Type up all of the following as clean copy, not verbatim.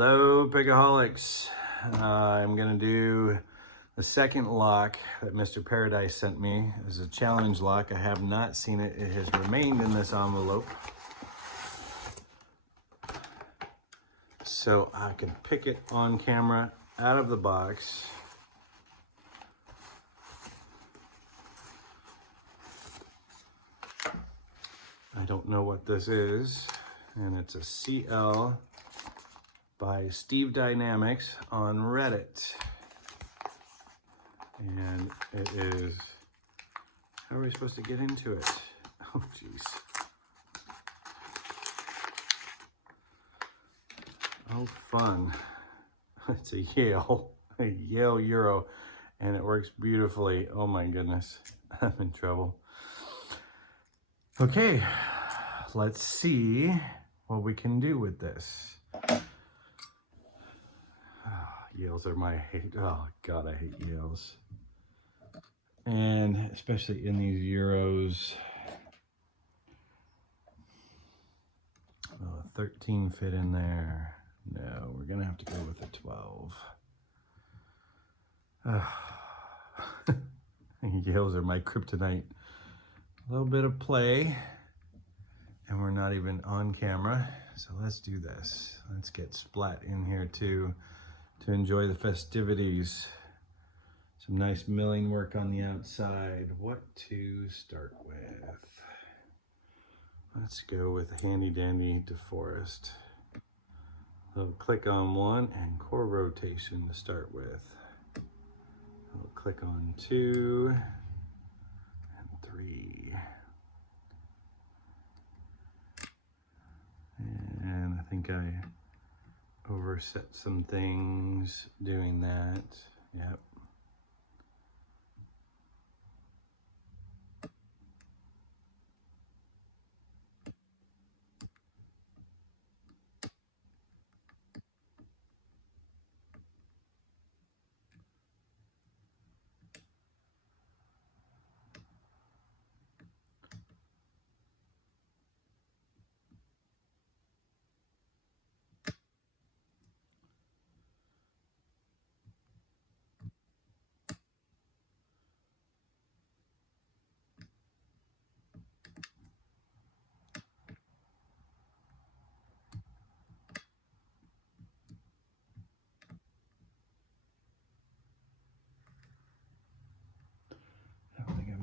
Hello, Pigaholics. I'm gonna do the second lock that Mr. Paradise sent me. It was a challenge lock. I have not seen it. It has remained in this envelope. So I can pick it on camera out of the box. I don't know what this is, and it's a CL by SteveDynamics on Reddit. And it is, how are we supposed to get into it? Oh, jeez. Oh, fun. It's a Yale Euro, and it works beautifully. Oh my goodness, I'm in trouble. Okay, let's see what we can do with this. Yales are my hate. Oh God, I hate Yales. And especially in these Euros. Oh, a 13 fit in there. No, we're gonna have to go with a 12. Yales are my kryptonite. A little bit of play, and we're not even on camera. So let's do this. Let's get Splat in here too, to enjoy the festivities. Some nice milling work on the outside. What to start with? Let's go with handy dandy DeForest. Little click on one and core rotation to start with. I'll click on 2 and 3. And I think I overset some things doing that. Yep.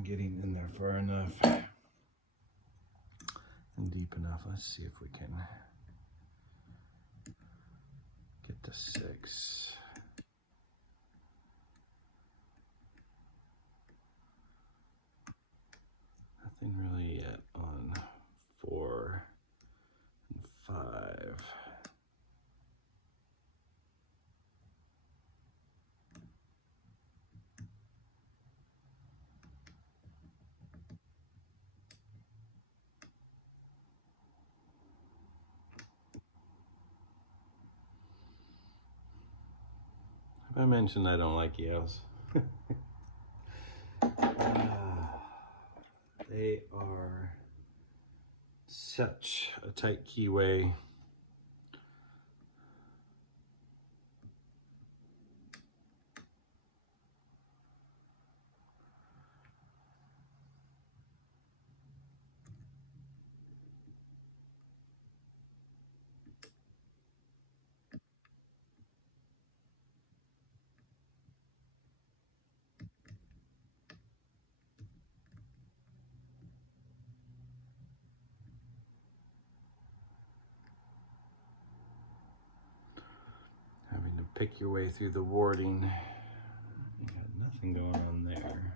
Getting in there far enough and deep enough. Let's see if we can get to 6. Nothing really yet on 4 and 5. I mentioned I don't like Yales. They are such a tight keyway. Having to pick your way through the warding. You got nothing going on there.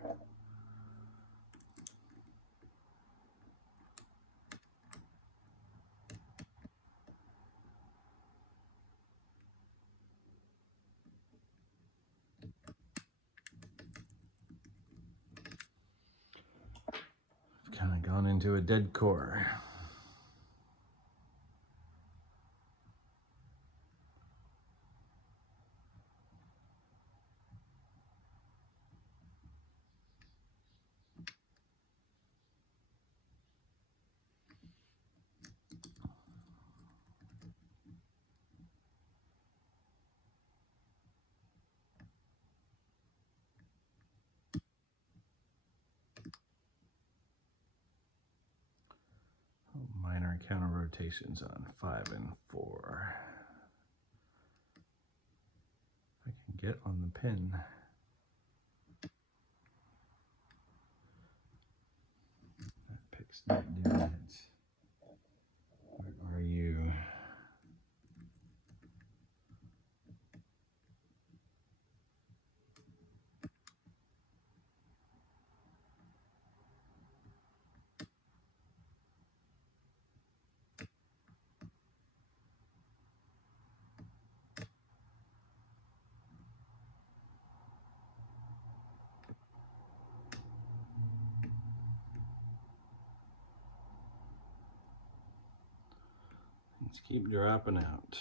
I've kind of gone into a dead core. counter rotations on 5 and 4. If I can get on the pin. That pick's not doing it. Where are you? Let's keep dropping out.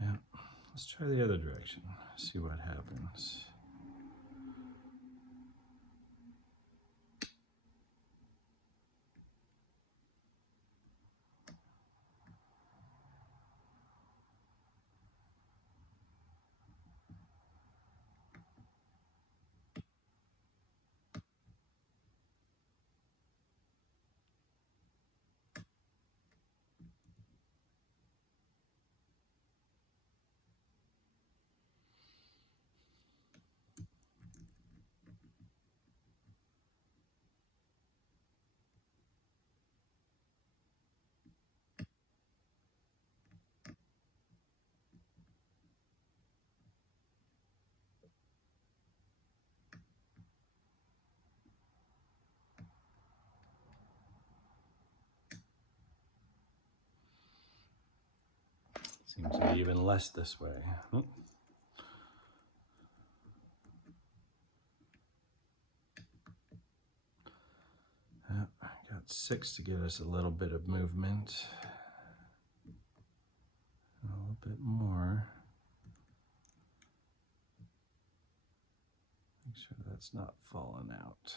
Yeah, let's try the other direction, see what happens. Seems to be even less this way. Oh. Got 6 to get us a little bit of movement. A little bit more. Make sure that's not falling out.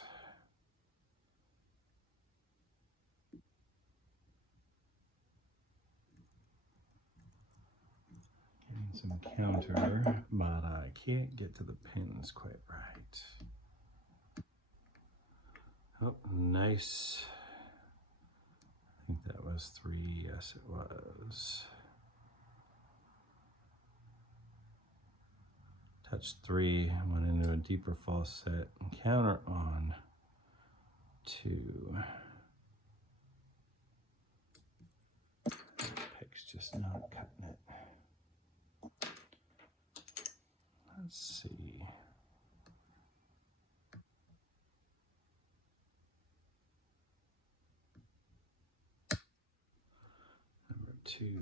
Getting some counter, but I can't get to the pins quite right. Oh, nice. I think that was 3. Yes, it was. Touch 3, went into a deeper false set, and counter on 2. Pick's just not cutting it. Let's see. Number 2.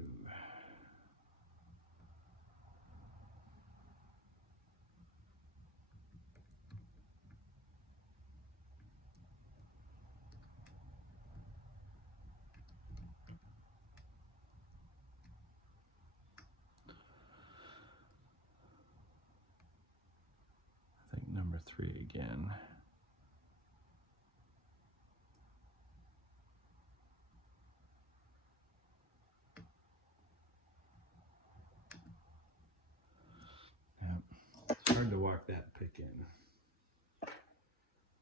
I think number 3 again. Yep. It's hard to walk that pick in.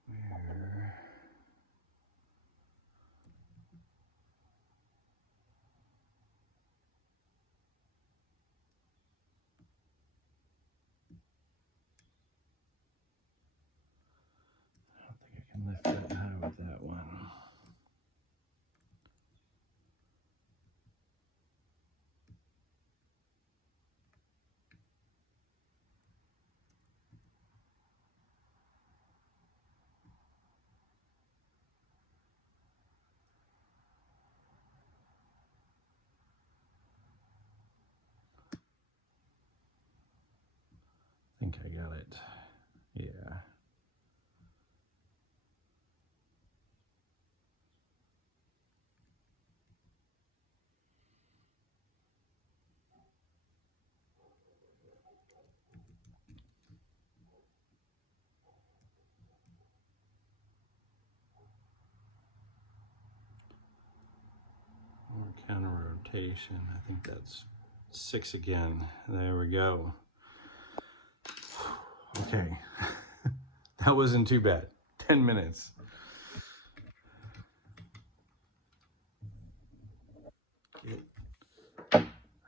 Where? I don't think I can lift that high with that one. I think I got it. Yeah. rotation. I think that's 6 again. There we go. Okay, that wasn't too bad. 10 minutes.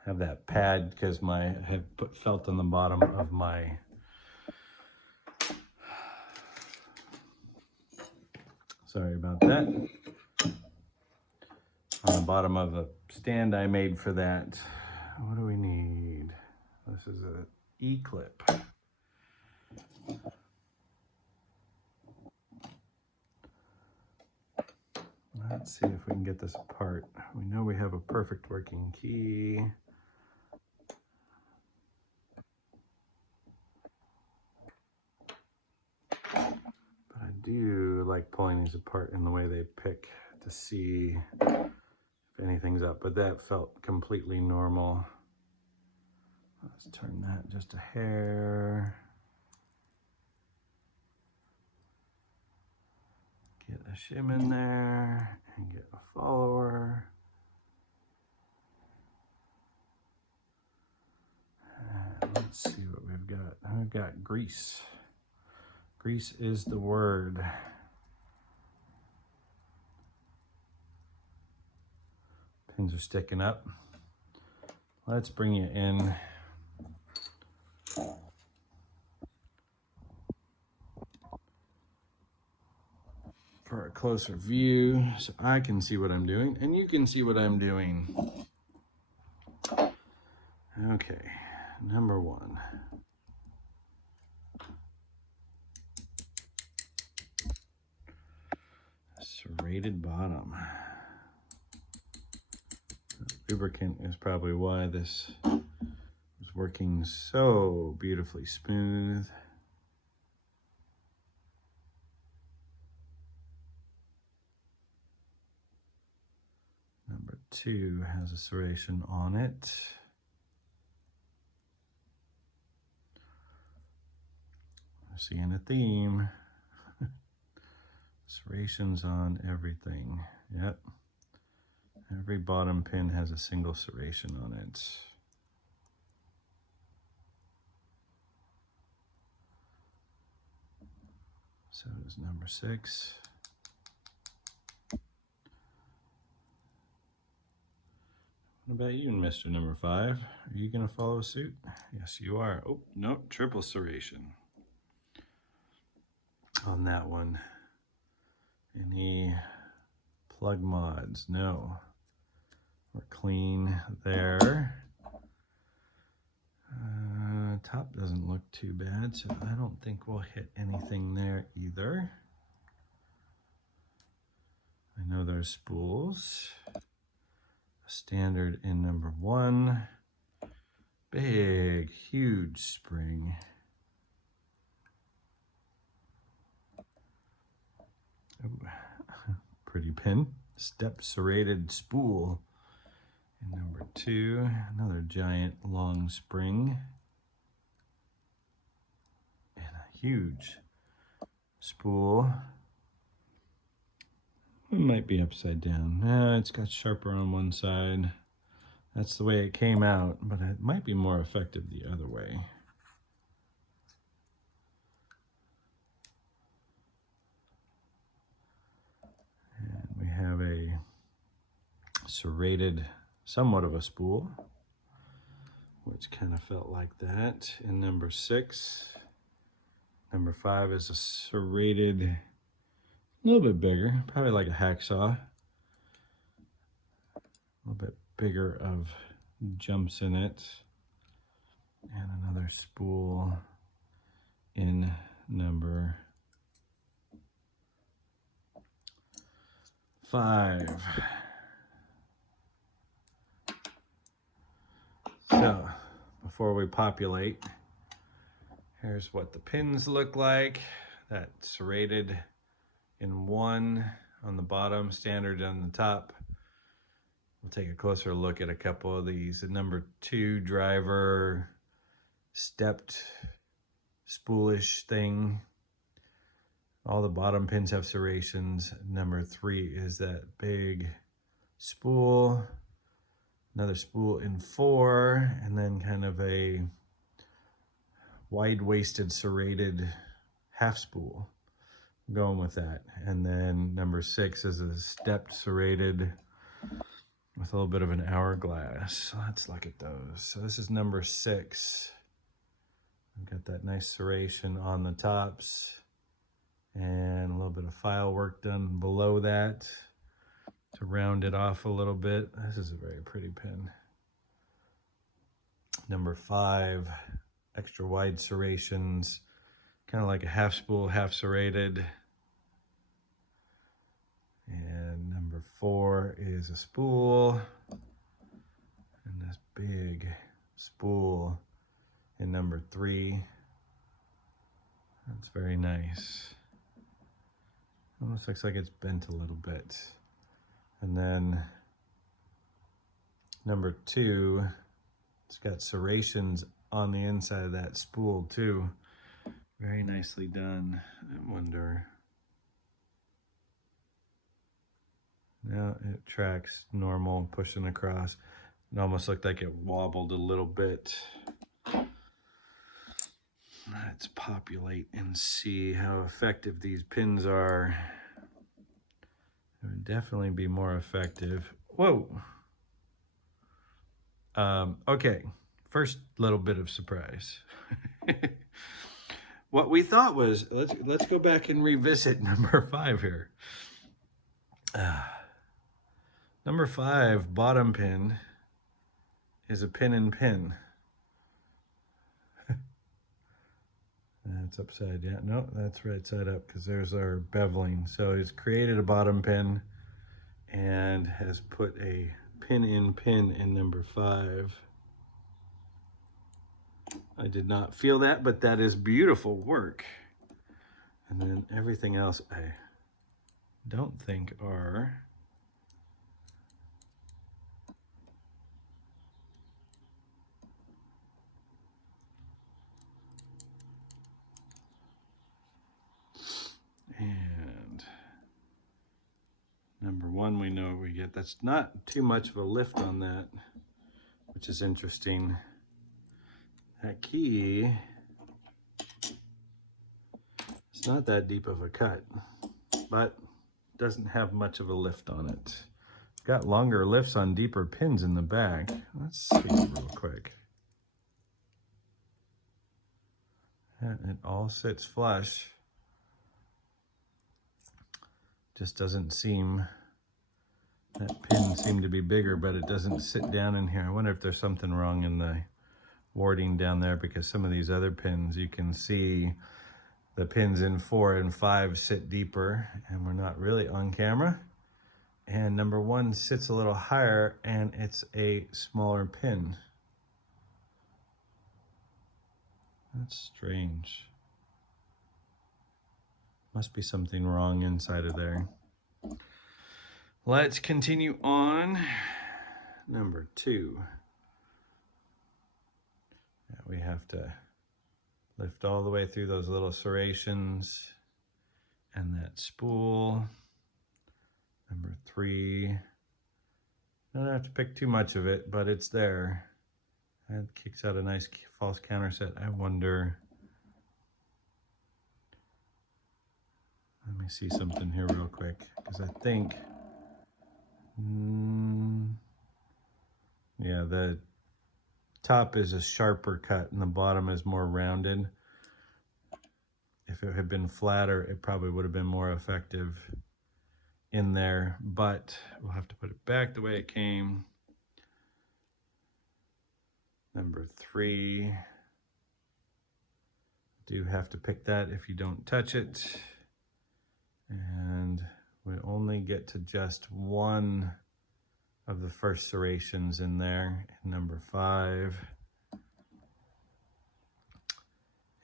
Have that pad because I have put felt on the bottom of my sorry about that. On the bottom of the stand I made for that. What do we need? This is an E-clip. Let's see if we can get this apart. We know we have a perfect working key. But I do like pulling these apart in the way they pick to see if anything's up, but that felt completely normal. Let's turn that just a hair. Get a shim in there and get a follower. And let's see what we've got. I've got grease. Grease is the word. Pins are sticking up. Let's bring you in. For a closer view, so I can see what I'm doing and you can see what I'm doing. Okay, number 1. Serrated bottom. Lubricant is probably why this is working so beautifully smooth. Number 2 has a serration on it. I'm seeing a theme. Serrations on everything. Yep. Every bottom pin has a single serration on it. So does number 6. What about you, Mr. Number 5? Are you going to follow suit? Yes, you are. Oh, no, triple serration on that one. Any plug mods? No. We're clean there. Top doesn't look too bad, so I don't think we'll hit anything there either. I know there's spools. Standard in number 1. Big, huge spring. Ooh, pretty pin. Step serrated spool in number 2. Another giant long spring. And a huge spool. It might be upside down. It's got sharper on one side. That's the way it came out, but it might be more effective the other way. And we have a serrated, somewhat of a spool, which kind of felt like that in number 6. Number 5 is a serrated, a little bit bigger, probably like a hacksaw. A little bit bigger of jumps in it. And another spool in number 5. So, before we populate, here's what the pins look like. That serrated in 1 on the bottom, standard on the top. We'll take a closer look at a couple of these. The number 2 driver stepped spoolish thing. All the bottom pins have serrations. Number 3 is that big spool. another spool in 4, and then kind of a wide-waisted serrated half spool. I'm going with that. And then number 6 is a stepped serrated with a little bit of an hourglass. Let's look at those. So this is number 6. I've got that nice serration on the tops and a little bit of file work done below that to round it off a little bit. This is a very pretty pin. Number 5, extra wide serrations, kind of like a half spool, half serrated. And number 4 is a spool, and this big spool in number 3. That's very nice. Almost looks like it's bent a little bit. And then number 2, it's got serrations on the inside of that spool too. Very nicely done. I wonder. Now it tracks normal, pushing across. It almost looked like it wobbled a little bit. Let's populate and see how effective these pins are. It would definitely be more effective. Whoa. Okay, first little bit of surprise. What we thought was, let's go back and revisit number 5 here. Number 5, bottom pin, is a pin and pin. That's upside down. No, that's right side up because there's our beveling. So he's created a bottom pin and has put a pin in number 5. I did not feel that, but that is beautiful work. And then everything else I don't think are and number 1, we know what we get. That's not too much of a lift on that, which is interesting. That key, it's not that deep of a cut, but doesn't have much of a lift on it. Got longer lifts on deeper pins in the back. Let's see real quick. And it all sits flush. Just doesn't seem, that pin seemed to be bigger, but it doesn't sit down in here. I wonder if there's something wrong in the warding down there, because some of these other pins, you can see the pins in 4 and 5 sit deeper, and we're not really on camera. And number 1 sits a little higher, and it's a smaller pin. That's strange. Must be something wrong inside of there. Let's continue on. Number 2. Yeah, we have to lift all the way through those little serrations and that spool. Number 3. Don't have to pick too much of it, but it's there. That kicks out a nice false counter set. I wonder. Let me see something here real quick, because I think, yeah, the top is a sharper cut and the bottom is more rounded. If it had been flatter, it probably would have been more effective in there, but we'll have to put it back the way it came. Number 3, do have to pick that if you don't touch it. And we only get to just 1 of the first serrations in there in number 5.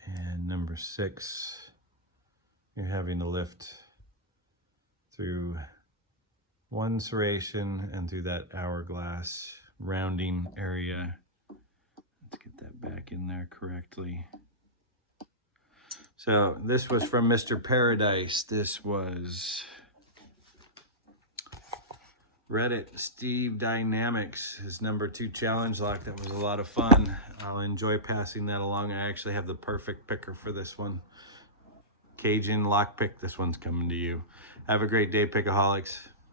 And number 6, you're having to lift through 1 serration and through that hourglass rounding area. Let's get that back in there correctly. So this was from Mr. Paradise. This was Reddit, SteveDynamics, his #2 challenge lock. That was a lot of fun. I'll enjoy passing that along. I actually have the perfect picker for this one. Cajun lock pick. This one's coming to you. Have a great day, Pickaholics.